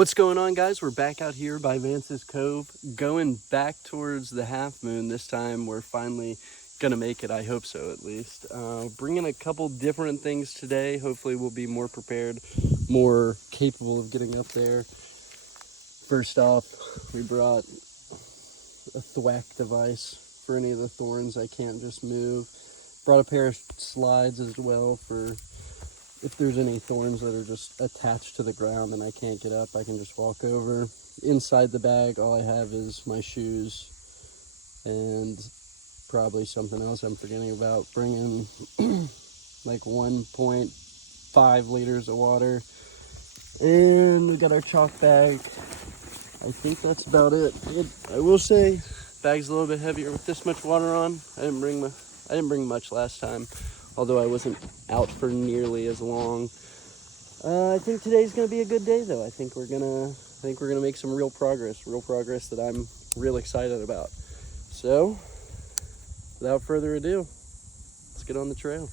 What's going on, guys? We're back out here by Vance's Cove, going back towards the half moon. This time we're finally gonna make it. I hope so, at least. Bringing a couple different things today. Hopefully we'll be more prepared, more capable of getting up there. First off, we brought a thwack device for any of the thorns I can't just move. Brought a pair of slides as well for if there's any thorns that are just attached to the ground and I can't get up, I can just walk over. Inside the bag, all I have is my shoes and probably something else I'm forgetting about. Bringing like 1.5 liters of water. And we got our chalk bag. I think that's about it. I will say, bag's a little bit heavier with this much water on. I didn't bring much last time, although I wasn't out for nearly as long. I think today's gonna be a good day, though. I think we're gonna make some real progress that I'm real excited about. So, without further ado, let's get on the trail.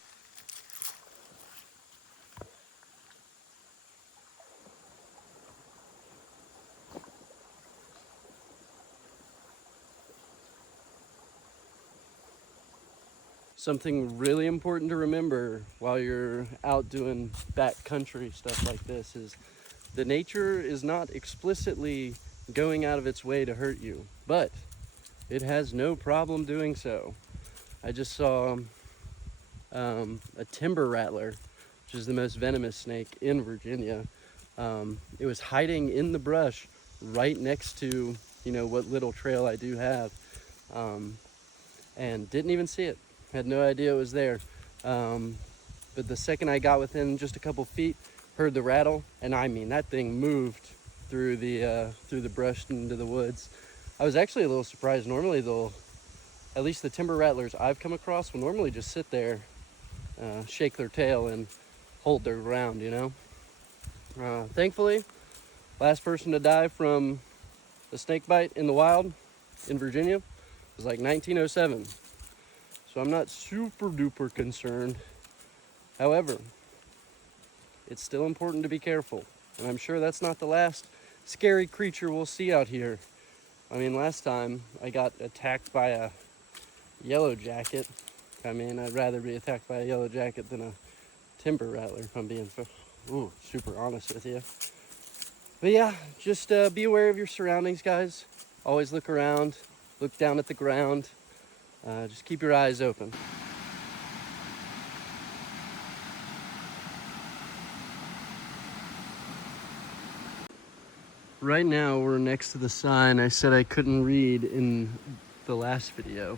Something really important to remember while you're out doing backcountry stuff like this is the nature is not explicitly going out of its way to hurt you, but it has no problem doing so. I just saw a timber rattler, which is the most venomous snake in Virginia. It was hiding in the brush right next to, what little trail I do have, and didn't even see it. Had no idea it was there. But the second I got within just a couple feet, heard the rattle, and I mean, that thing moved through the brush into the woods. I was actually a little surprised. Normally at least the timber rattlers I've come across will normally just sit there, shake their tail and hold their ground, Thankfully, last person to die from a snake bite in the wild in Virginia was like 1907. So I'm not super duper concerned. However, it's still important to be careful. And I'm sure that's not the last scary creature we'll see out here. I mean, last time I got attacked by a yellow jacket. I mean, I'd rather be attacked by a yellow jacket than a timber rattler, if I'm being super honest with you. But yeah, just be aware of your surroundings, guys. Always look around, look down at the ground. Just keep your eyes open. Right now, we're next to the sign I said I couldn't read in the last video.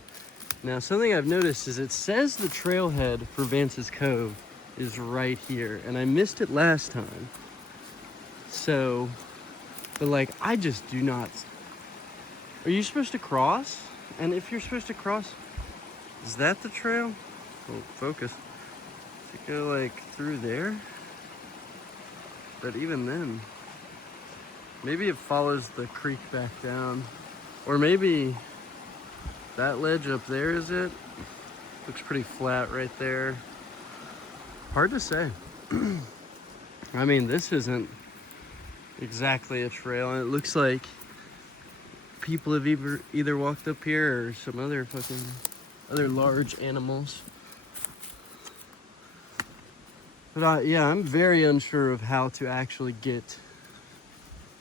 Now, something I've noticed is it says the trailhead for Vance's Cove is right here, and I missed it last time. So, but like, I just do not. Are you supposed to cross? And if you're supposed to cross, is that the trail? Oh, focus. To go like through there? But even then, maybe it follows the creek back down. Or maybe that ledge up there is it? Looks pretty flat right there. Hard to say. I mean, this isn't exactly a trail, and it looks like people have either walked up here or some other large animals. But yeah, I'm very unsure of how to actually get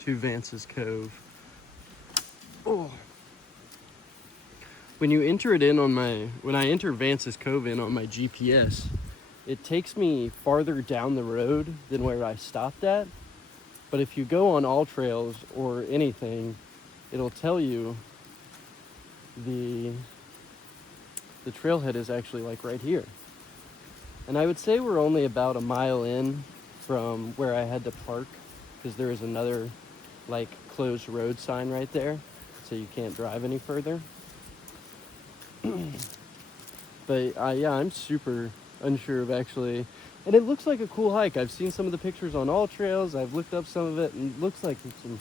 to Vance's Cove. Oh. When I enter Vance's Cove in on my GPS, it takes me farther down the road than where I stopped at. But if you go on AllTrails or anything, it'll tell you the trailhead is actually like right here. And I would say we're only about a mile in from where I had to park, because there is another like closed road sign right there, so you can't drive any further. But yeah, I'm super unsure of actually, and it looks like a cool hike. I've seen some of the pictures on AllTrails. I've looked up some of it, and it looks like some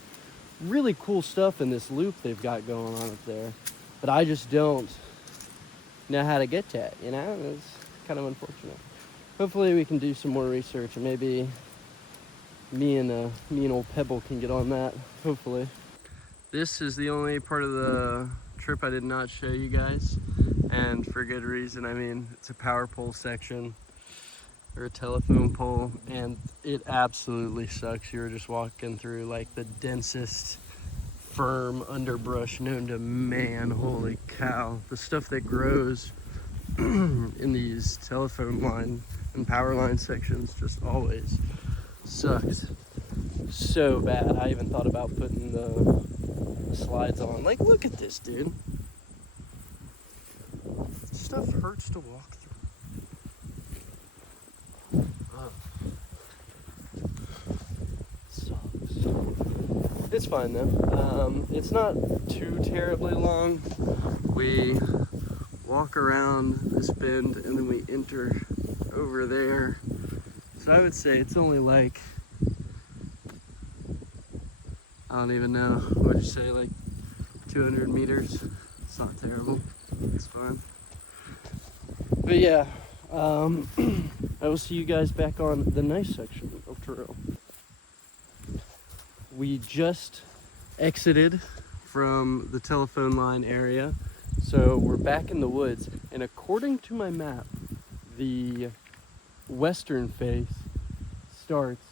really cool stuff in this loop they've got going on up there. But I just don't know how to get to it, It's kind of unfortunate. Hopefully we can do some more research and maybe me and old Pebble can get on that, hopefully. This is the only part of the trip I did not show you guys, and for good reason. I mean, it's a power pole section, or a telephone pole, and it absolutely sucks. You're just walking through like the densest firm underbrush known to man. Holy cow, the stuff that grows in these telephone line and power line sections just always sucks so bad. I even thought about putting the slides on. Like, look at this, dude. Stuff hurts to walk through. Sucks. It's fine though. It's not too terribly long. We walk around this bend and then we enter over there. So I would say it's only like, I don't even know, what would you say, like 200 meters? It's not terrible, it's fine. But yeah, I will see you guys back on the nice section of trail. We just exited from the telephone line area, so we're back in the woods, and according to my map, the western face starts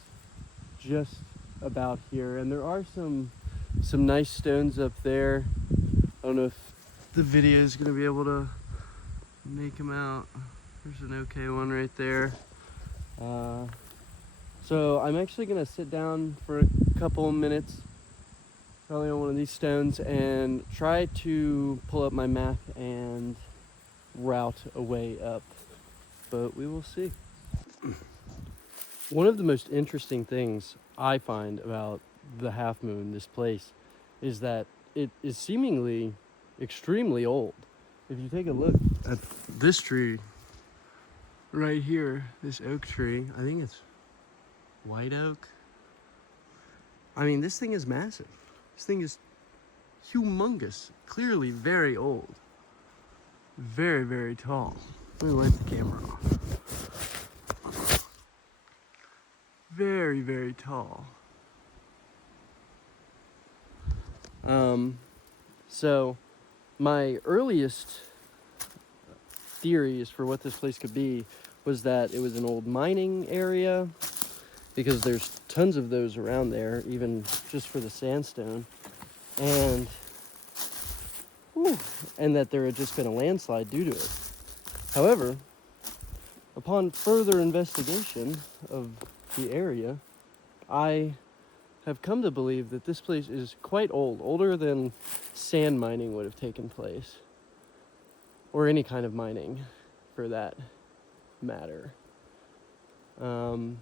just about here, and there are some nice stones up there. I don't know if the video is going to be able to make them out. There's an okay one right there. So I'm actually going to sit down for a couple of minutes, probably on one of these stones, and try to pull up my map and route a way up, but we will see. One of the most interesting things I find about the Half Moon, this place, is that it is seemingly extremely old. If you take a look at this tree right here, this oak tree, I think it's white oak. I mean, this thing is massive. This thing is humongous, clearly very old, very, very tall. Let me light the camera off. Very, very tall. So my earliest theories for what this place could be was that it was an old mining area, because there's tons of those around there, even just for the sandstone, and that there had just been a landslide due to it. However, upon further investigation of the area, I have come to believe that this place is quite old, older than sand mining would have taken place, or any kind of mining for that matter. So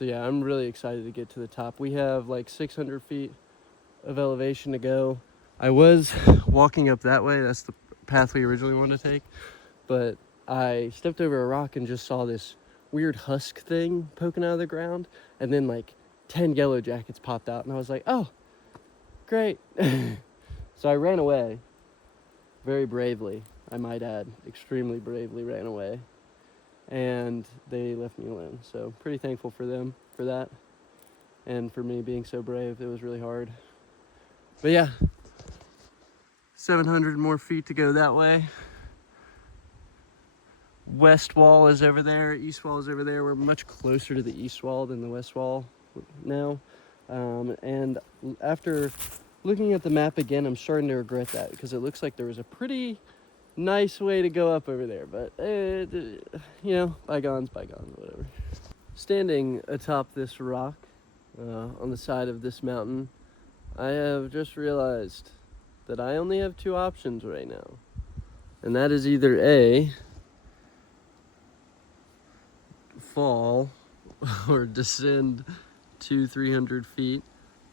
yeah, I'm really excited to get to the top. We have like 600 feet of elevation to go. I was walking up that way, that's the path we originally wanted to take, but I stepped over a rock and just saw this weird husk thing poking out of the ground, and then like 10 yellow jackets popped out, and I was like, oh, great. So I ran away, very bravely, I might add, extremely bravely ran away, and they left me alone. So pretty thankful for them for that, and for me being so brave. It was really hard. But yeah, 700 more feet to go that way. West wall is over there, east wall is over there. We're much closer to the east wall than the west wall now. And after looking at the map again, I'm starting to regret that, because it looks like there was a pretty nice way to go up over there, but you know, bygones, whatever. Standing atop this rock on the side of this mountain, I have just realized that I only have two options right now, and that is either A, fall or descend 200-300 feet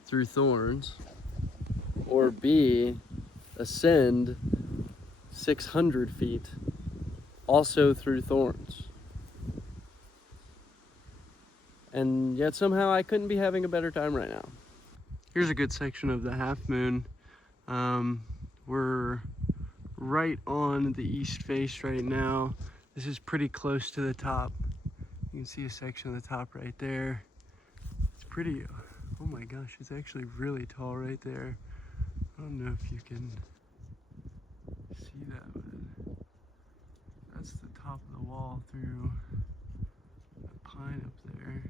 through thorns, or B, ascend 600 feet also through thorns. And yet somehow I couldn't be having a better time right now. Here's a good section of the Half Moon. We're right on the east face right now. This is pretty close to the top. You can see a section of the top right there. pretty. Oh my gosh, it's actually really tall right there. I don't know if you can see that, but that's the top of the wall through the pine up there.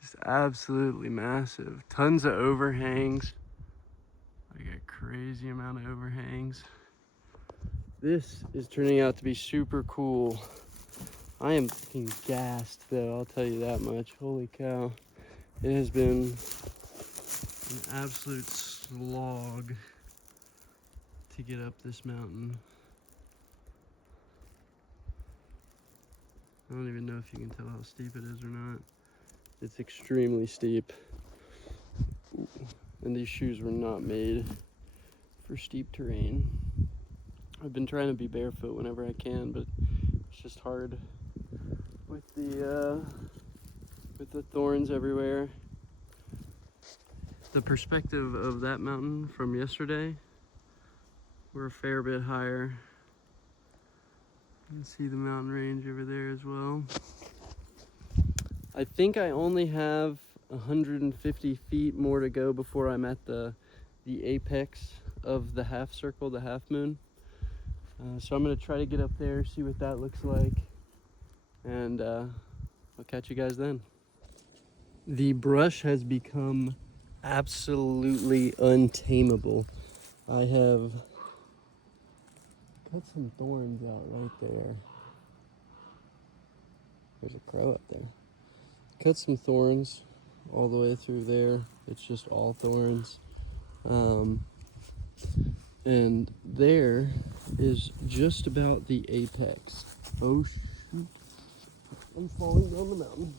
Just absolutely massive. Tons of overhangs. Like a crazy amount of overhangs. This is turning out to be super cool. I am fucking gassed though, I'll tell you that much. Holy cow. It has been an absolute slog to get up this mountain. I don't even know if you can tell how steep it is or not. It's extremely steep. And these shoes were not made for steep terrain. I've been trying to be barefoot whenever I can, but it's just hard with the thorns everywhere. The perspective of that mountain from yesterday, we're a fair bit higher. You can see the mountain range over there as well. I think I only have 150 feet more to go before I'm at the apex of the half circle, the half moon. So I'm gonna try to get up there, see what that looks like, and I'll catch you guys then. The brush has become absolutely untamable. I have cut some thorns out right there. There's a crow up there. Cut some thorns all the way through there. It's just all thorns. And there is just about the apex. Oh shoot. I'm falling down the mountain.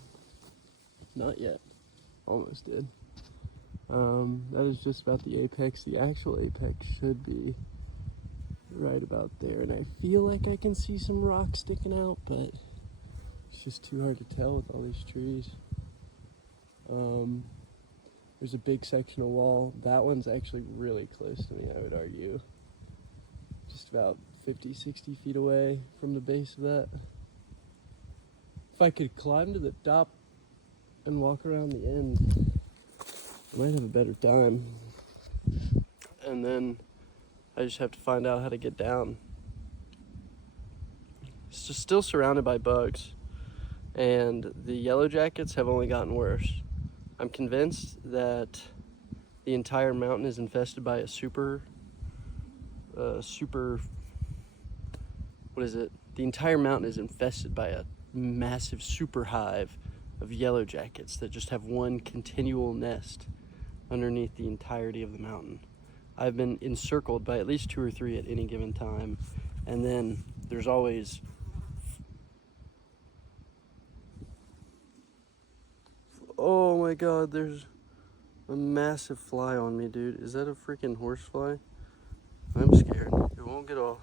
Not yet. Almost did. That is just about the apex. The actual apex should be right about there. And I feel like I can see some rocks sticking out, but it's just too hard to tell with all these trees. There's a big section of wall. That one's actually really close to me, I would argue. Just about 50, 60 feet away from the base of that. If I could climb to the top and walk around the end, I might have a better time. And then I just have to find out how to get down. It's just still surrounded by bugs, and the yellow jackets have only gotten worse. I'm convinced that the entire mountain is infested by a the entire mountain is infested by a massive super hive of yellow jackets that just have one continual nest underneath the entirety of the mountain. I've been encircled by at least 2 or 3 at any given time, and then there's always oh my god, there's a massive fly on me, dude. Is that a freaking horsefly? I'm scared. It won't get off.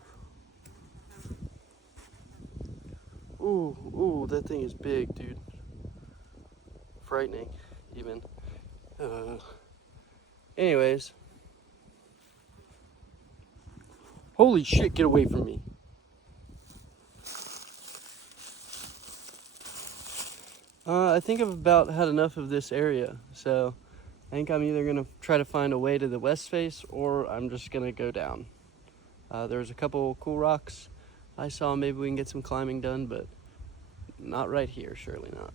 Ooh, that thing is big, dude. Frightening, even. Anyways. Holy shit, get away from me. I think I've about had enough of this area, so I think I'm either gonna try to find a way to the west face, or I'm just gonna go down. There's a couple cool rocks I saw. Maybe we can get some climbing done, but not right here, surely not.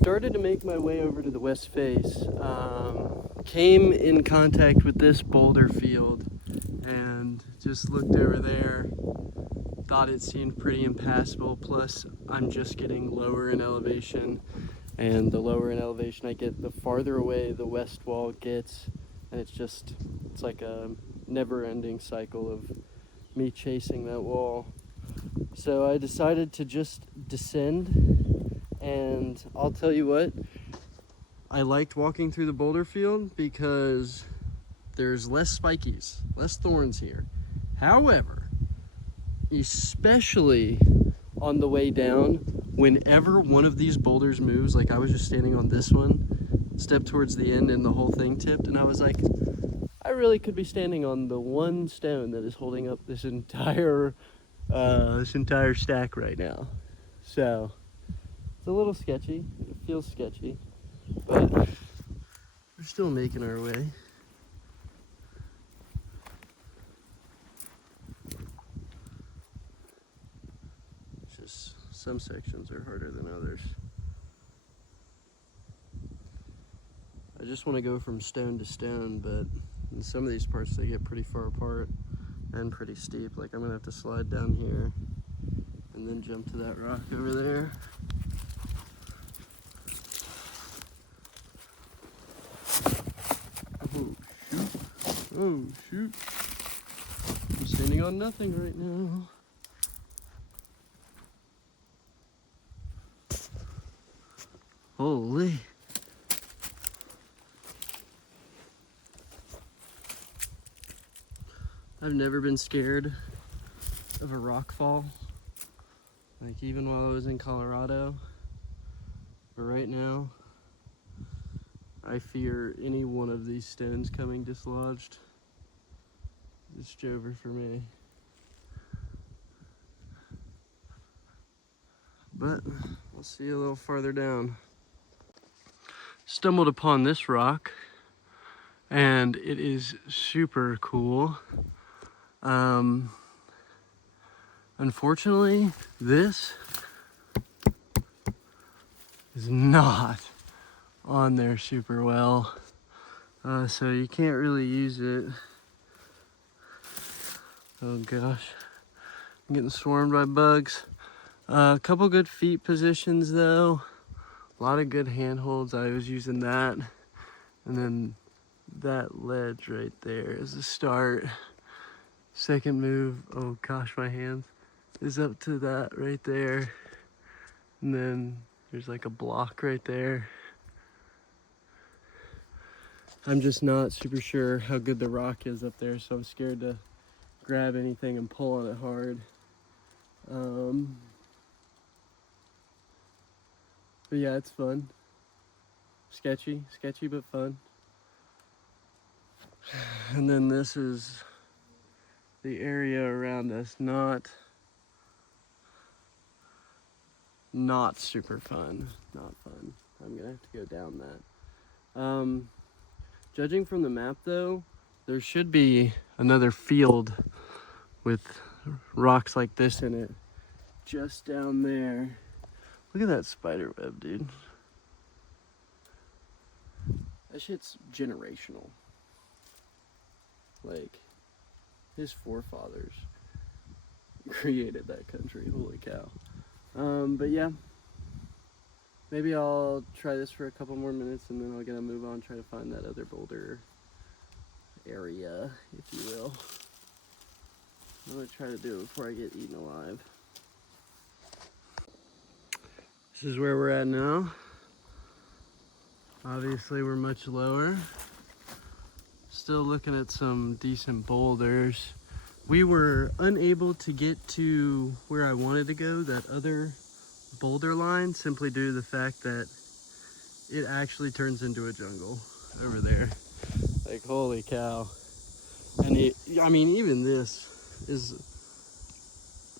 Started to make my way over to the west face. Came in contact with this boulder field and just looked over there. Thought it seemed pretty impassable, plus I'm just getting lower in elevation, and the lower in elevation I get, the farther away the west wall gets, and it's like a never-ending cycle of me chasing that wall. So I decided to just descend, and I'll tell you what, I liked walking through the boulder field because there's less spikies, less thorns here. However, especially on the way down, whenever one of these boulders moves, like I was just standing on this one, stepped towards the end and the whole thing tipped, and I was like, I really could be standing on the one stone that is holding up this entire stack right now. So it's a little sketchy. feels sketchy, but we're still making our way. It's just some sections are harder than others. I just want to go from stone to stone, but in some of these parts they get pretty far apart and pretty steep. Like I'm gonna have to slide down here and then jump to that rock over there. Oh shoot. Oh shoot. I'm standing on nothing right now. Holy. I've never been scared of a rock fall, like even while I was in Colorado. But right now, I fear any one of these stones coming dislodged. It's over for me. But I'll see you a little farther down. Stumbled upon this rock, and it is super cool. Unfortunately, this is not on there super well, so you can't really use it. Oh gosh, I'm getting swarmed by bugs. A couple good feet positions though, a lot of good handholds. I was using that, and then that ledge right there is the start. Second move, oh gosh, my hands, is up to that right there. And then there's like a block right there. I'm just not super sure how good the rock is up there, so I'm scared to grab anything and pull on it hard. But yeah, it's fun. Sketchy but fun. And then this is the area around us, not super fun, not fun. I'm gonna have to go down that. Judging from the map though, there should be another field with rocks like this in it, just down there. Look at that spider web, dude. That shit's generational. Like, his forefathers created that country, holy cow. But yeah, maybe I'll try this for a couple more minutes and then I'll gonna move on, try to find that other boulder area, if you will. I'm gonna try to do it before I get eaten alive. This is where we're at now. Obviously we're much lower. Still looking at some decent boulders. We were unable to get to where I wanted to go, that other boulder line, simply due to the fact that it actually turns into a jungle over there. Like, holy cow. And I mean, even this is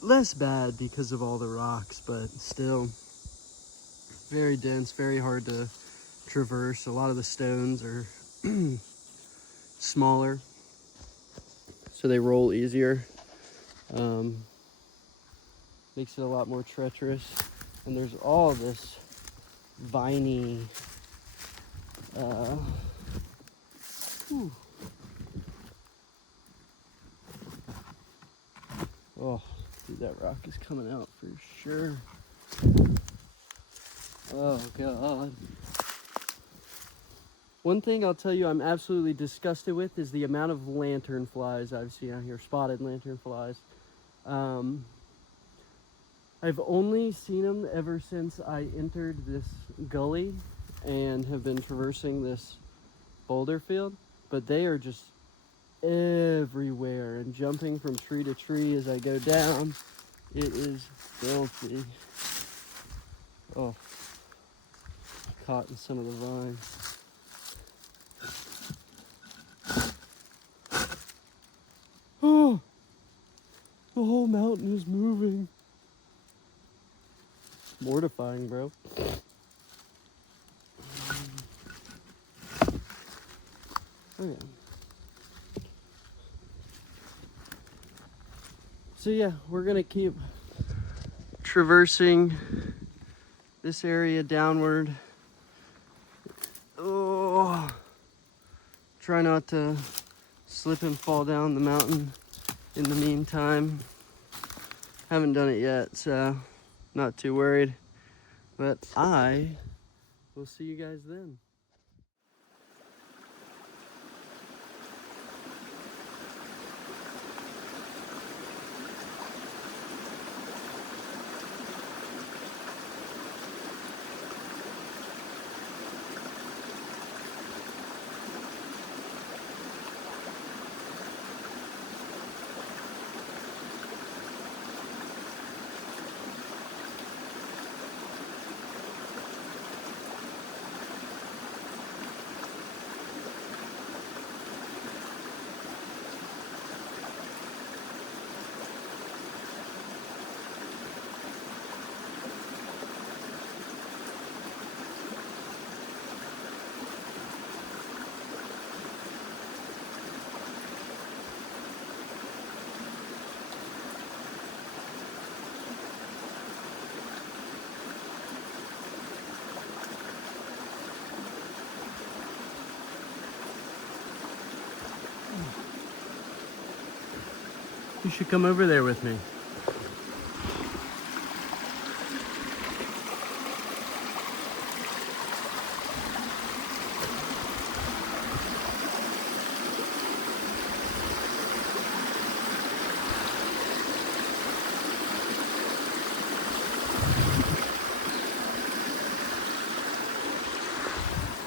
less bad because of all the rocks, but still very dense, very hard to traverse. A lot of the stones are smaller, so they roll easier. Makes it a lot more treacherous. And there's all this viney, oh, dude, that rock is coming out for sure. Oh God. One thing I'll tell you I'm absolutely disgusted with is the amount of lanternflies I've seen out here, spotted lanternflies. I've only seen them ever since I entered this gully and have been traversing this boulder field, but they are just everywhere and jumping from tree to tree as I go down. It is filthy. Oh, caught in some of the vines. Oh, the whole mountain is moving. Mortifying, bro. Okay. So yeah, we're gonna keep traversing this area downward. Oh, try not to slip and fall down the mountain in the meantime. Haven't done it yet, so not too worried. But I will see you guys then. You should come over there with me.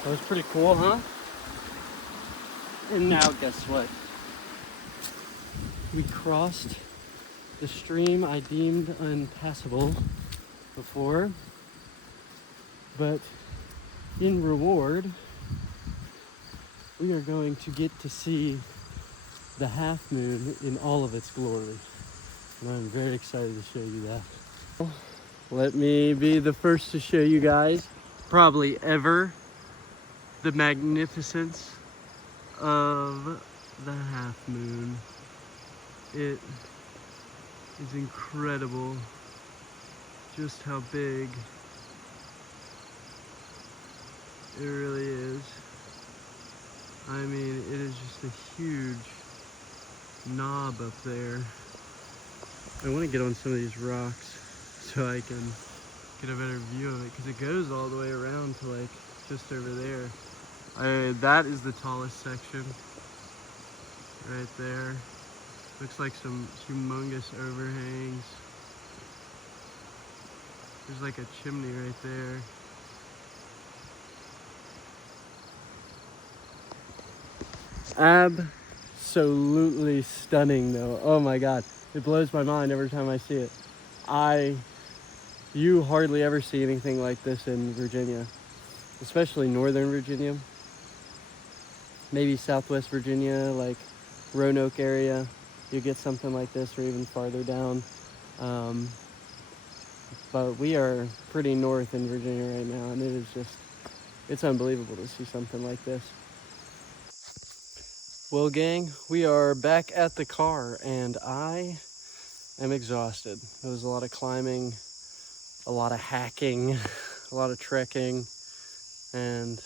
That was pretty cool, huh? And now guess what? We crossed the stream I deemed unpassable before, but in reward, we are going to get to see the half moon in all of its glory. And I'm very excited to show you that. Let me be the first to show you guys, probably ever, the magnificence of the half moon. It is incredible just how big it really is. I mean, it is just a huge knob up there. I want to get on some of these rocks so I can get a better view of it, because it goes all the way around to like just over there. That is the tallest section right there. Looks like some humongous overhangs. There's like a chimney right there. Absolutely stunning though. Oh my God. It blows my mind every time I see it. You hardly ever see anything like this in Virginia, especially Northern Virginia. Maybe Southwest Virginia, like Roanoke area, you get something like this, or even farther down. But we are pretty north in Virginia right now, and it is just, it's unbelievable to see something like this. Well, gang, we are back at the car, and I am exhausted. It was a lot of climbing, a lot of hacking, a lot of trekking, and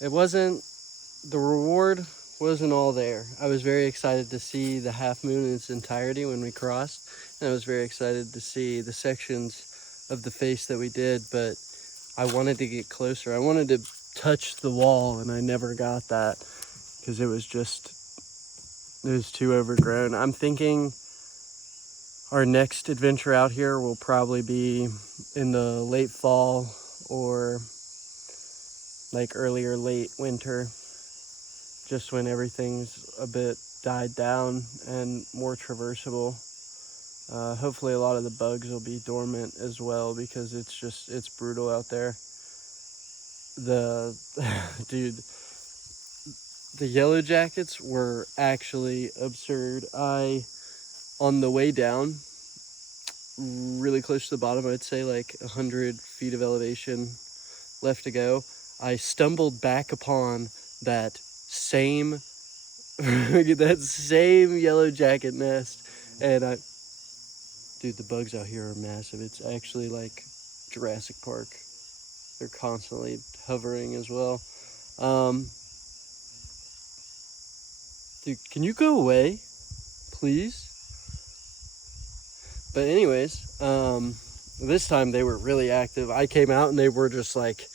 the reward wasn't all there. I was very excited to see the half moon in its entirety when we crossed, and I was very excited to see the sections of the face that we did, but I wanted to get closer. I wanted to touch the wall, and I never got that because it was too overgrown. I'm thinking our next adventure out here will probably be in the late fall or like earlier late winter, just when everything's a bit died down and more traversable. Hopefully a lot of the bugs will be dormant as well, because it's brutal out there. Dude, the yellow jackets were actually absurd. On the way down, really close to the bottom, I'd say like 100 feet of elevation left to go, I stumbled back upon that same that same yellow jacket nest. And dude, the bugs out here are massive. It's actually like Jurassic Park. They're constantly hovering as well. Dude, can you go away, please? But anyways, this time they were really active. I came out and they were just like,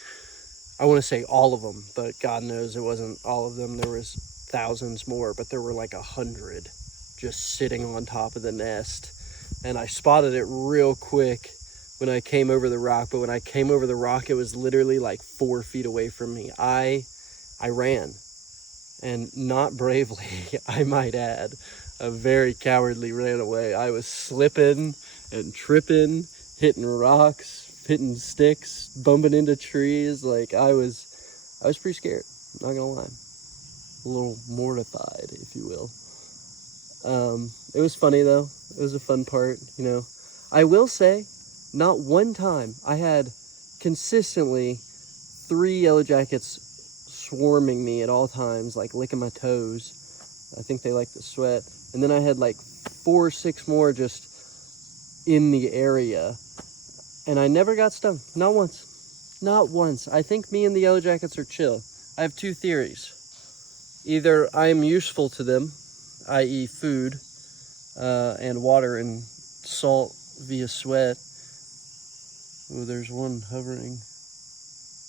I want to say all of them, but God knows it wasn't all of them. There was thousands more, but there were like 100 just sitting on top of the nest. And I spotted it real quick when I came over the rock. But when I came over the rock, it was literally like 4 feet away from me. I ran, and not bravely, I might add. I very cowardly ran away. I was slipping and tripping, hitting rocks, hitting sticks, bumping into trees. Like I was pretty scared, not gonna lie. A little mortified, if you will. It was funny though. It was a fun part, you know. I will say, not one time. I had consistently 3 yellow jackets swarming me at all times, like licking my toes. I think they like to sweat. And then I had like 4 or 6 more just in the area. And I never got stung. Not once. Not once. I think me and the yellow jackets are chill. I have 2 theories. Either I am useful to them, i.e. food, and water and salt via sweat. Oh, there's one hovering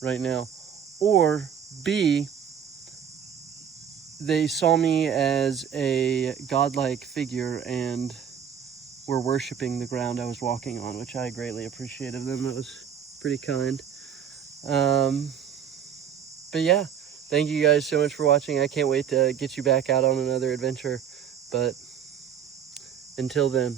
right now. Or B, they saw me as a godlike figure and were worshiping the ground I was walking on, which I greatly appreciated of them. That was pretty kind. But yeah, thank you guys so much for watching. I can't wait to get you back out on another adventure. But until then.